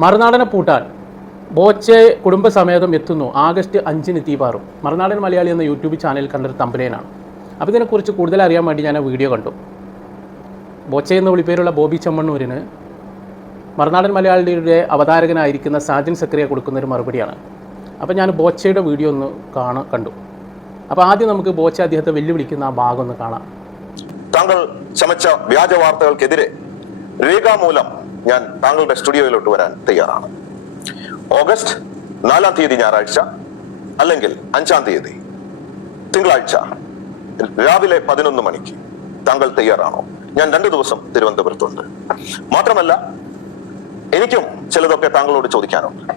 മറുനാടനെ പൂട്ടാൻ ബോച്ചെ കുടുംബസമേതം എത്തുന്നു. ആഗസ്റ്റ് അഞ്ചിന് തീപാറും മറുനാടൻ മലയാളി എന്ന യൂട്യൂബ് ചാനൽ കണ്ടൊരു തമ്പുരേനാണ്. അപ്പോൾ ഇതിനെക്കുറിച്ച് കൂടുതൽ അറിയാൻ വേണ്ടി ഞാൻ ആ വീഡിയോ കണ്ടു. ബോച്ചെ എന്ന വിളിപ്പേരുള്ള ബോബി ചെമ്മണ്ണൂരിന് മറുനാടൻ മലയാളിയുടെ അവതാരകനായിരിക്കുന്ന സാജൻ സക്രിയ കൊടുക്കുന്ന ഒരു മറുപടിയാണ്. അപ്പോൾ ഞാൻ ബോച്ചയുടെ വീഡിയോ ഒന്ന് കാണ കണ്ടു. അപ്പോൾ ആദ്യം നമുക്ക് ബോച്ച അദ്ദേഹത്തെ വെല്ലുവിളിക്കുന്ന ആ ഭാഗം ഒന്ന് കാണാം. താങ്കൾ ചമച്ച വ്യാജ വാർത്തകൾക്കെതിരെ രേഖാമൂലം ഞാൻ താങ്കളുടെ സ്റ്റുഡിയോയിലോട്ട് വരാൻ തയ്യാറാണ്. ഓഗസ്റ്റ് നാലാം തീയതി ഞായറാഴ്ച അല്ലെങ്കിൽ അഞ്ചാം തീയതി തിങ്കളാഴ്ച രാവിലെ പതിനൊന്ന് മണിക്ക് താങ്കൾ തയ്യാറാണോ? ഞാൻ രണ്ടു ദിവസം തിരുവനന്തപുരത്തുണ്ട്. മാത്രമല്ല എനിക്കും ചിലതൊക്കെ താങ്കളോട് ചോദിക്കാനുണ്ട്.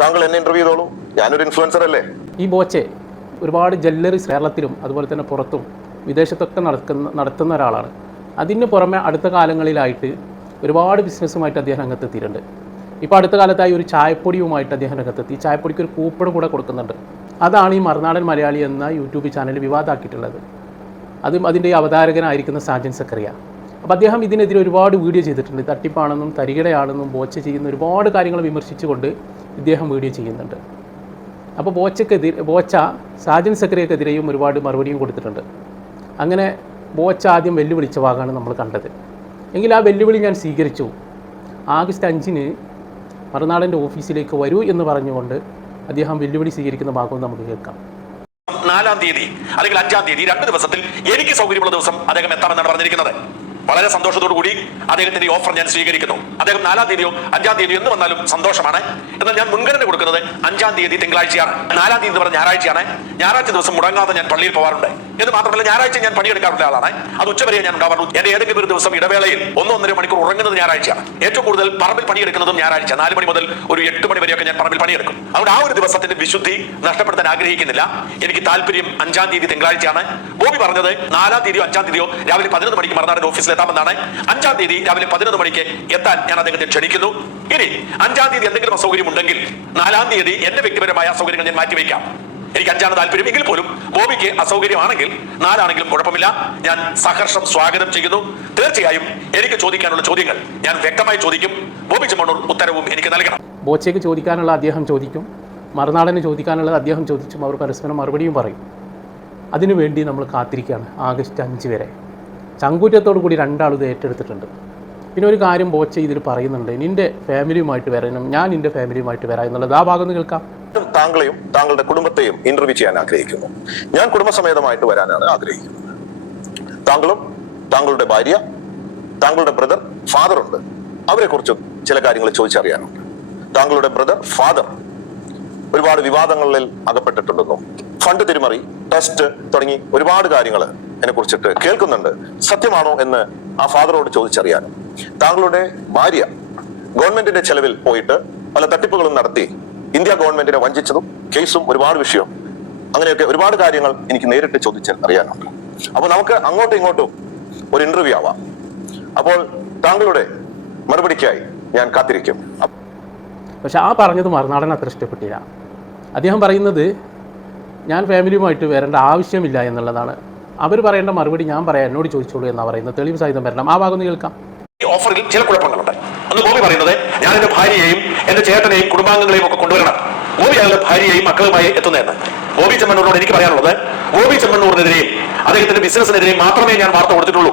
താങ്കൾ എന്നെ ഇന്റർവ്യൂ ചെയ്തോളൂ. ഞാനൊരു ഇൻഫ്ലുവൻസർ അല്ലേ? ഈ ബോച്ചെ ഒരുപാട് ജ്വല്ലറീസ് കേരളത്തിലും അതുപോലെ തന്നെ പുറത്തും വിദേശത്തൊക്കെ നടക്കുന്ന നടത്തുന്ന ഒരാളാണ്. അതിന് പുറമെ അടുത്ത കാലങ്ങളിലായിട്ട് ഒരുപാട് ബിസിനസ്സുമായിട്ട് അദ്ദേഹം രംഗത്തെത്തിയിട്ടുണ്ട്. ഇപ്പോൾ അടുത്ത കാലത്തായി ഒരു ചായപ്പൊടിയുമായിട്ട് അദ്ദേഹം രംഗത്തെത്തി. ചായപ്പൊടിക്ക് ഒരു കൂപ്പൺ കൂടെ കൊടുക്കുന്നുണ്ട്. അതാണ് ഈ മറുനാടൻ മലയാളി എന്ന യൂട്യൂബ് ചാനൽ വിവാദമാക്കിയിട്ടുള്ളത് അതും അതിന്റെ അവതാരകനായിരിക്കുന്ന സാജൻ സക്കറിയ. അപ്പോൾ അദ്ദേഹം ഇതിനെതിരെ ഒരുപാട് വീഡിയോ ചെയ്തിട്ടുണ്ട്. തട്ടിപ്പാണെന്നും തരികിടയാണെന്നും ബോച്ച ചെയ്യുന്ന ഒരുപാട് കാര്യങ്ങൾ വിമർശിച്ചുകൊണ്ട് ഇദ്ദേഹം വീഡിയോ ചെയ്യുന്നുണ്ട്. അപ്പോൾ ബോച്ചക്കെതിരെ ബോച്ച സാജൻ സക്രിയക്കെതിരെയും ഒരുപാട് മറുപടിയും കൊടുത്തിട്ടുണ്ട്. അങ്ങനെ ബോച്ച ആദ്യം വെല്ലുവിളിച്ച ഭാഗമാണ് നമ്മൾ കണ്ടത്. എങ്കിൽ ആ വെല്ലുവിളി ഞാൻ സ്വീകരിച്ചു. ആഗസ്റ്റ് അഞ്ചിന് മറുനാടന്റെ ഓഫീസിലേക്ക് വരൂ എന്ന് പറഞ്ഞുകൊണ്ട് അദ്ദേഹം വെല്ലുവിളി സ്വീകരിക്കുന്ന ഭാഗവും നമുക്ക് കേൾക്കാം. നാലാം തീയതി അല്ലെങ്കിൽ അഞ്ചാം തീയതി രണ്ട് ദിവസത്തിൽ എനിക്ക് സൗകര്യമുള്ള ദിവസം അദ്ദേഹം എത്താമെന്നാണ് പറഞ്ഞിരിക്കുന്നത്. വളരെ സന്തോഷത്തോടു കൂടി അദ്ദേഹത്തിന്റെ ഓഫർ ഞാൻ സ്വീകരിക്കുന്നു. അദ്ദേഹം നാലാം തീയതിയോ അഞ്ചാം തീയതിയോ എന്ന് വന്നാലും സന്തോഷമാണ്. എന്നാൽ ഞാൻ മുൻഗണന കൊടുക്കുന്നത് അഞ്ചാം തീയതി തിങ്കളാഴ്ചയാണ്. നാലാം തീയതി എന്ന് പറഞ്ഞ ഞായറാഴ്ചയാണ്. ഞായറാഴ്ച ദിവസം മുടങ്ങാതെ ഞാൻ പള്ളിയിൽ പോകാറുണ്ട് എന്ന് മാത്രമല്ല ഞായറാഴ്ച ഞാൻ പണിയെടുക്കാറുള്ള ആളാണ്. അത് ഉച്ചവരെ ഞാൻ ഉണ്ടാവാറുള്ളൂ എന്റെ ഏതെങ്കിലും ഒരു ദിവസം ഇടവേളയിൽ ഒന്നൊന്നര മണിക്കൂർ ഉറങ്ങുന്നത് ഞായറാഴ്ചയാണ്. ഏറ്റവും കൂടുതൽ പറമ്പിൽ പണിയെടുക്കുന്നതും ഞായറാഴ്ച. നാല് മണി മുതൽ ഒരു എട്ട് മണി വരെയൊക്കെ ഞാൻ പറമ്പിൽ പണിയെടുക്കും. അതുകൊണ്ട് ആ ഒരു ദിവസത്തിന്റെ വിശുദ്ധി നഷ്ടപ്പെടുത്താൻ ആഗ്രഹിക്കുന്നില്ല. എനിക്ക് താല്പര്യം അഞ്ചാം തീയതി തിങ്കളാഴ്ചയാണ്. ബോബി പറഞ്ഞത് നാലാം തീയതിയോ അഞ്ചാം തീയതിയോ രാവിലെ പതിനൊന്ന് മണിക്ക് മറുനാടൻ ഓഫീസിൽ എത്താമെന്നാണ്. അഞ്ചാം തീയതി രാവിലെ പതിനൊന്ന് മണിക്ക് എത്താൻ ഞാൻ അദ്ദേഹത്തെ ക്ഷണിക്കുന്നു. ഇനി അഞ്ചാം തീയതി എന്തെങ്കിലും അസൗകര്യം ഉണ്ടെങ്കിൽ നാലാം തീയതി എന്റെ വ്യക്തിപരമായ അസൗകര്യങ്ങൾ ഞാൻ മാറ്റിവെക്കാം. എനിക്ക് അഞ്ചാണ് താല്പര്യം. എങ്കിൽ പോലും ബോബിക്ക് അസൗകര്യമാണെങ്കിൽ നാലാണെങ്കിലും കുഴപ്പമില്ല. ഞാൻ സഹർഷം സ്വാഗതം ചെയ്യുന്നു. തീർച്ചയായും എനിക്ക് ചോദിക്കാനുള്ള ചോദ്യങ്ങൾ ഞാൻ വ്യക്തമായി ചോദിക്കും. ബോബി ചെമ്മണ്ണൂർ ഉത്തരവും എനിക്ക് നൽകണം. ബോച്ചയ്ക്ക് ചോദിക്കാനുള്ള അദ്ദേഹം ചോദിക്കും. മറുനാടന് ചോദിക്കാനുള്ളത് അദ്ദേഹം ചോദിച്ചും അവർ പരസ്പരം മറുപടിയും പറയും. അതിനുവേണ്ടി നമ്മൾ കാത്തിരിക്കുകയാണ് ആഗസ്റ്റ് അഞ്ച് വരെ. ചങ്കൂറ്റത്തോടു കൂടി രണ്ടാളും ഇത് ഏറ്റെടുത്തിട്ടുണ്ട്. പിന്നെ ഒരു കാര്യം ബോച്ച ഇതിൽ പറയുന്നുണ്ട്. നിന്റെ ഫാമിലിയുമായിട്ട് വരാനും ഞാൻ നിന്റെ ഫാമിലിയുമായിട്ട് വരാം എന്നുള്ളത് ആ ഭാഗം കേൾക്കാം. താങ്കളെയും താങ്കളുടെ കുടുംബത്തെയും ഇന്റർവ്യൂ ചെയ്യാൻ ആഗ്രഹിക്കുന്നു. ഞാൻ കുടുംബസമേതമായിട്ട് വരാനാണ് ആഗ്രഹിക്കുന്നത്. താങ്കളും താങ്കളുടെ ഭാര്യ താങ്കളുടെ ബ്രദർ ഫാദർ ഉണ്ട്. അവരെ കുറിച്ചും ചില കാര്യങ്ങൾ ചോദിച്ചറിയാനുണ്ട്. താങ്കളുടെ ബ്രദർ ഫാദർ ഒരുപാട് വിവാദങ്ങളിൽ അകപ്പെട്ടിട്ടുണ്ടെന്നും ഫണ്ട് തിരിമറി ടെസ്റ്റ് തുടങ്ങി ഒരുപാട് കാര്യങ്ങൾ അതിനെ കുറിച്ചിട്ട് കേൾക്കുന്നുണ്ട്. സത്യമാണോ എന്ന് ആ ഫാദറോട് ചോദിച്ചറിയാനും. താങ്കളുടെ ഭാര്യ ഗവൺമെന്റിന്റെ ചെലവിൽ പോയിട്ട് പല തട്ടിപ്പുകളും നടത്തി ഇന്ത്യ ഗവൺമെന്റിനെ വഞ്ചിച്ചതും കേസും ഒരുപാട് വിഷയം. അങ്ങനെയൊക്കെ ഒരുപാട് കാര്യങ്ങൾ എനിക്ക് നേരിട്ട് ചോദിച്ച് അറിയാനുണ്ട്. അപ്പൊ നമുക്ക് അങ്ങോട്ടും ഇങ്ങോട്ടും ഒരു ഇന്റർവ്യൂ ആവാം. അപ്പോൾ താങ്കളുടെ മറുപടിക്കായി ഞാൻ കാത്തിരിക്കും. പക്ഷെ ആ പറഞ്ഞത് മറുനാടൻ അത്ര ഇഷ്ടപ്പെട്ടില്ല. അദ്ദേഹം പറയുന്നത് ഞാൻ ഫാമിലിയുമായിട്ട് വരേണ്ട ആവശ്യമില്ല എന്നുള്ളതാണ്. അവർ പറയേണ്ട മറുപടി ഞാൻ പറയാം എന്നോട് ചോദിച്ചോളൂ എന്നാണ് പറയുന്നത്. തെളിവ് സഹിതം വരണം. ആ ഭാഗം കേൾക്കാം. ഈ ഓഫറിൽ ചില കുഴപ്പങ്ങളുണ്ട്. അന്ന് ഗോപി പറയുന്നത് ഞാൻ ഭാര്യയെയും എന്റെ ചേട്ടനെയും കുടുംബാംഗങ്ങളെയും ഒക്കെ കൊണ്ടുവരണം. ഗോപി അയാളുടെ ഭാര്യയെയും മക്കളുമായി എത്തുന്നതെന്ന്. ഗോപി ചെമ്മണ്ണൂരിനോട് എനിക്ക് പറയാനുള്ളത് ഗോപി ചെമ്മണ്ണൂരിനെതിരെയും അദ്ദേഹത്തിന്റെ ബിസിനസിനെതിരെയും മാത്രമേ ഞാൻ വാർത്ത കൊടുത്തിട്ടുള്ളൂ.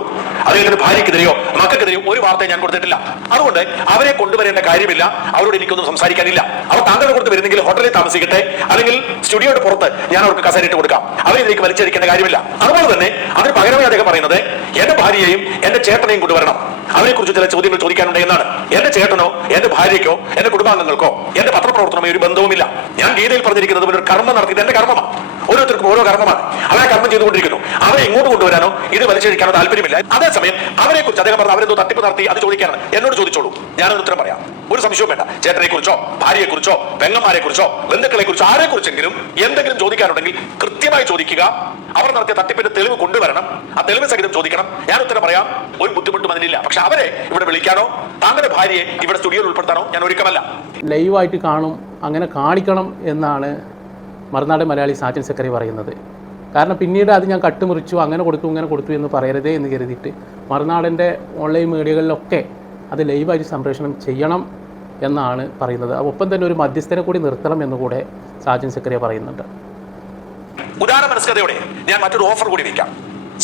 അദ്ദേഹത്തിന്റെ ഭാര്യക്കെതിരെയോ മക്കൾക്കെതിരെയോ ഒരു വാർത്തയും ഞാൻ കൊടുത്തിട്ടില്ല. അതുകൊണ്ട് അവരെ കൊണ്ടുവരേണ്ട കാര്യമില്ല. അവരോട് എനിക്കൊന്നും സംസാരിക്കാനില്ല. അവർ താങ്കളുടെ കൊടുത്ത് വരുന്നെങ്കിൽ ഹോട്ടലിൽ താമസിക്കട്ടെ. അല്ലെങ്കിൽ സ്റ്റുഡിയോയുടെ പുറത്ത് ഞാൻ അവർക്ക് കസേരയിട്ട് കൊടുക്കാം. അവരിലേക്ക് വലിച്ചടിക്കേണ്ട കാര്യമില്ല. അതുപോലെ തന്നെ അതിന് പകരമായി അദ്ദേഹം പറയുന്നത് എന്റെ ഭാര്യയെയും എന്റെ ചേട്ടനെയും കൊണ്ടുവരണം. അവരെ കുറിച്ച് ചില ചോദ്യങ്ങൾ ചോദിക്കാനുണ്ട് എന്നാണ്. എന്റെ ചേട്ടനോ എന്റെ ഭാര്യയ്ക്കോ എന്റെ കുടുംബാംഗങ്ങൾക്കോ എന്റെ പത്രപ്രവർത്തനമോ ഒരു ബന്ധവുമില്ല. ഞാൻ ഗീതയിൽ പറഞ്ഞിരിക്കുന്നത് ഒരു കർമ്മം നടത്തിയത് എന്റെ കർമ്മമാണ്. ഓരോരുത്തർക്കും ഓരോ കർമ്മമാണ്. അവരെ കർമ്മം ചെയ്തുകൊണ്ടിരിക്കുന്നു. അവരെ ഇങ്ങോട്ട് കൊണ്ടുവരാനോ ഇത് വലിച്ചഴിക്കാനോ താല്പര്യമില്ല. അതേസമയം അവരെ കുറിച്ച് അദ്ദേഹം പറഞ്ഞു അവരെന്തോ തട്ടിപ്പ് നടത്തി അത് ചോദിക്കാനാണ്. എന്നോട് ചോദിച്ചോളൂ. ഞാനൊരു ഉത്തരം പറയാം. ഒരു സംശയവും വേണ്ട. ചേട്ടനെ കുറിച്ചോ ഭാര്യയെ കുറിച്ചോ പെങ്ങന്മാരെ കുറിച്ചോ ബന്ധുക്കളെ കുറിച്ചോ ആരെ കുറിച്ചെങ്കിലും എന്തെങ്കിലും ചോദിക്കാനുണ്ടെങ്കിൽ കൃത്യമായി ചോദിക്കുക. അവർ നടത്തിയ തട്ടിപ്പിന്റെ തെളിവ് കൊണ്ടുവരണം. ആ തെളിവ് സഹിതം ചോദിക്കണം. ഞാൻ ഉത്തരം പറയാം. ഒരു ബുദ്ധിമുട്ടും അതിനില്ല. പക്ഷെ അവരെ ഇവിടെ വിളിക്കാനോ താങ്കളുടെ ഭാര്യയെ ഇവിടെ സ്റ്റുഡിയോയിൽ ഉൾപ്പെടുത്താനോ ഞാൻ ഒരുക്കമല്ല. ലൈവായിട്ട് കാണും അങ്ങനെ കാണിക്കണം എന്നാണ് മറുനാട് മലയാളി സാജൻ സെക്രട്ടറി പറയുന്നത്. കാരണം പിന്നീട് അത് ഞാൻ കട്ടുമുറിച്ചു അങ്ങനെ കൊടുത്തു ഇങ്ങനെ കൊടുത്തു എന്ന് പറയരുതേ എന്ന് കരുതിയിട്ട് മറുനാടിന്റെ ഓൺലൈൻ മീഡിയകളിലൊക്കെ അത് ലൈവായിട്ട് സംപ്രേഷണം ചെയ്യണം എന്നാണ് പറയുന്നത്. ഒപ്പം തന്നെ ഒരു മധ്യസ്ഥനെ കൂടി നിർത്തണം എന്നുകൂടെ സാജൻ സെക്രിയ പറയുന്നുണ്ട്. ഉദാര ഞാൻ മറ്റൊരു ഓഫർ കൂടി വയ്ക്കാം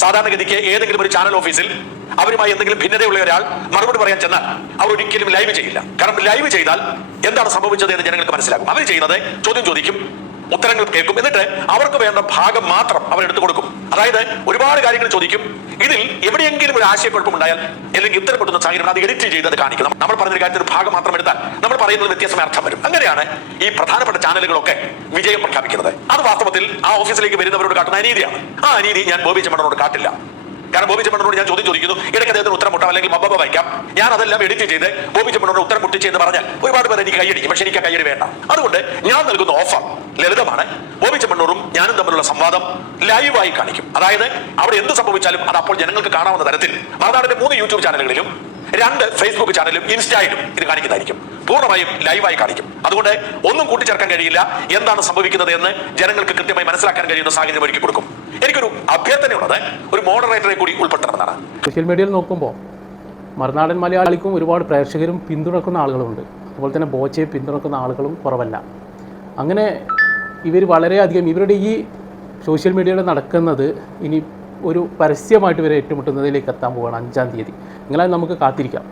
സാധാരണഗതിക്ക് ഏതെങ്കിലും ഒരു ചാനൽ ഓഫീസിൽ അവരുമായി എന്തെങ്കിലും ഭിന്നതയുള്ള ഒരാൾ മറുപടി പറയാൻ ചെന്നാൽ അവർ ഒരിക്കലും ലൈവ് ചെയ്യില്ല. കാരണം ലൈവ് ചെയ്താൽ എന്താണ് സംഭവിച്ചത് എന്ന് ജനങ്ങൾക്ക് മനസ്സിലാകും. അവർ ചെയ്യുന്നത് ചോദ്യം ചോദിക്കും. ഉത്തരങ്ങൾ കേൾക്കും. എന്നിട്ട് അവർക്ക് വേണ്ട ഭാഗം മാത്രം അവർ എടുത്തു കൊടുക്കും. അതായത് ഒരുപാട് കാര്യങ്ങൾ ചോദിക്കും. ഇതിൽ എവിടെയെങ്കിലും ഒരു ആശയക്കുഴപ്പമുണ്ടായാൽ അല്ലെങ്കിൽ ഉത്തരം കിട്ടുന്ന സാഹചര്യം അത് എഡിറ്റ് ചെയ്ത് അത് കാണിക്കും. നമ്മൾ പറഞ്ഞൊരു കാര്യത്തിൽ ഒരു ഭാഗം മാത്രം എടുത്താൽ നമ്മൾ പറയുന്നത് വ്യത്യസ്തമായ അർത്ഥം വരും. അങ്ങനെയാണ് ഈ പ്രധാനപ്പെട്ട ചാനലുകളൊക്കെ വിജയം പ്രഖ്യാപിക്കുന്നത്. അത് വാസ്തവത്തിൽ ആ ഓഫീസിലേക്ക് വരുന്നവരോട് കാട്ടുന്ന അനീതിയാണ്. ആ അനീതി ഞാൻ ബോബി ചെമ്മണ്ണനോട് കാട്ടില്ല. കാരണം ബോബി ചെമ്മണ്ണനോട് ഞാൻ ചോദ്യം ചോദിക്കുന്നു. ഇടയ്ക്ക് അദ്ദേഹത്തിന് ഉത്തരം മുട്ടാം അല്ലെങ്കിൽ മബ്ബ വായിക്കാം. ഞാൻ അതെല്ലാം എഡിറ്റ് ചെയ്ത് ബോബി ചെമ്മണ്ണനോട് ഉത്തരം മുട്ടിച്ച് എന്ന് പറഞ്ഞാൽ ഒരുപാട് പേർ എനിക്ക് കൈയടിക്കും. പക്ഷെ എനിക്ക് കൈയടി വേണ്ട. അതുകൊണ്ട് ഞാൻ നൽകുന്ന ഓഫർ ലളിതമാണ്. ബോബി ചെമ്മണ്ണൂറും ഞാനും തമ്മിലുള്ള സംവാദം ലൈവായി കാണിക്കും. അതായത് അവിടെ എന്ത് സംഭവിച്ചാലും അത് അപ്പോൾ ജനങ്ങൾക്ക് കാണാവുന്ന തരത്തിൽ. മറുനാടിന്റെ മൂന്ന് യൂട്യൂബ് ചാനലുകളിലും രണ്ട് ഫേസ്ബുക്ക് ചാനലും ഇൻസ്റ്റായിലും ഇത് കാണിക്കുന്നതായിരിക്കും. പൂർണമായും ലൈവായി കാണിക്കും. അതുകൊണ്ട് ഒന്നും കൂട്ടിച്ചേർക്കാൻ കഴിയില്ല. എന്താണ് സംഭവിക്കുന്നത് എന്ന് ജനങ്ങൾക്ക് കൃത്യമായി മനസ്സിലാക്കാൻ കഴിയുന്ന സാഹചര്യം ഒരുക്കി കൊടുക്കും. എനിക്കൊരു അഭ്യർത്ഥനയുള്ളത് ഒരു മോഡറേറ്ററെ കൂടി ഉൾപ്പെടുത്തണമെന്നാണ്. സോഷ്യൽ മീഡിയയിൽ നോക്കുമ്പോൾ മറുനാടൻ മലയാളിക്കും ഒരുപാട് പ്രേക്ഷകരും പിന്തുണക്കുന്ന ആളുകളുണ്ട്. അതുപോലെ തന്നെ ബോച്ചയെ പിന്തുണക്കുന്ന ആളുകളും കുറവല്ല. അങ്ങനെ ഇവർ വളരെയധികം ഇവരുടെ ഈ സോഷ്യൽ മീഡിയയിൽ നടക്കുന്നത് ഇനി ഒരു പരസ്യമായിട്ട് ഇവരെ ഏറ്റുമുട്ടുന്നതിലേക്ക് എത്താൻ പോവുകയാണ് അഞ്ചാം തീയതി. നിങ്ങളെ നമുക്ക് കാത്തിരിക്കാം.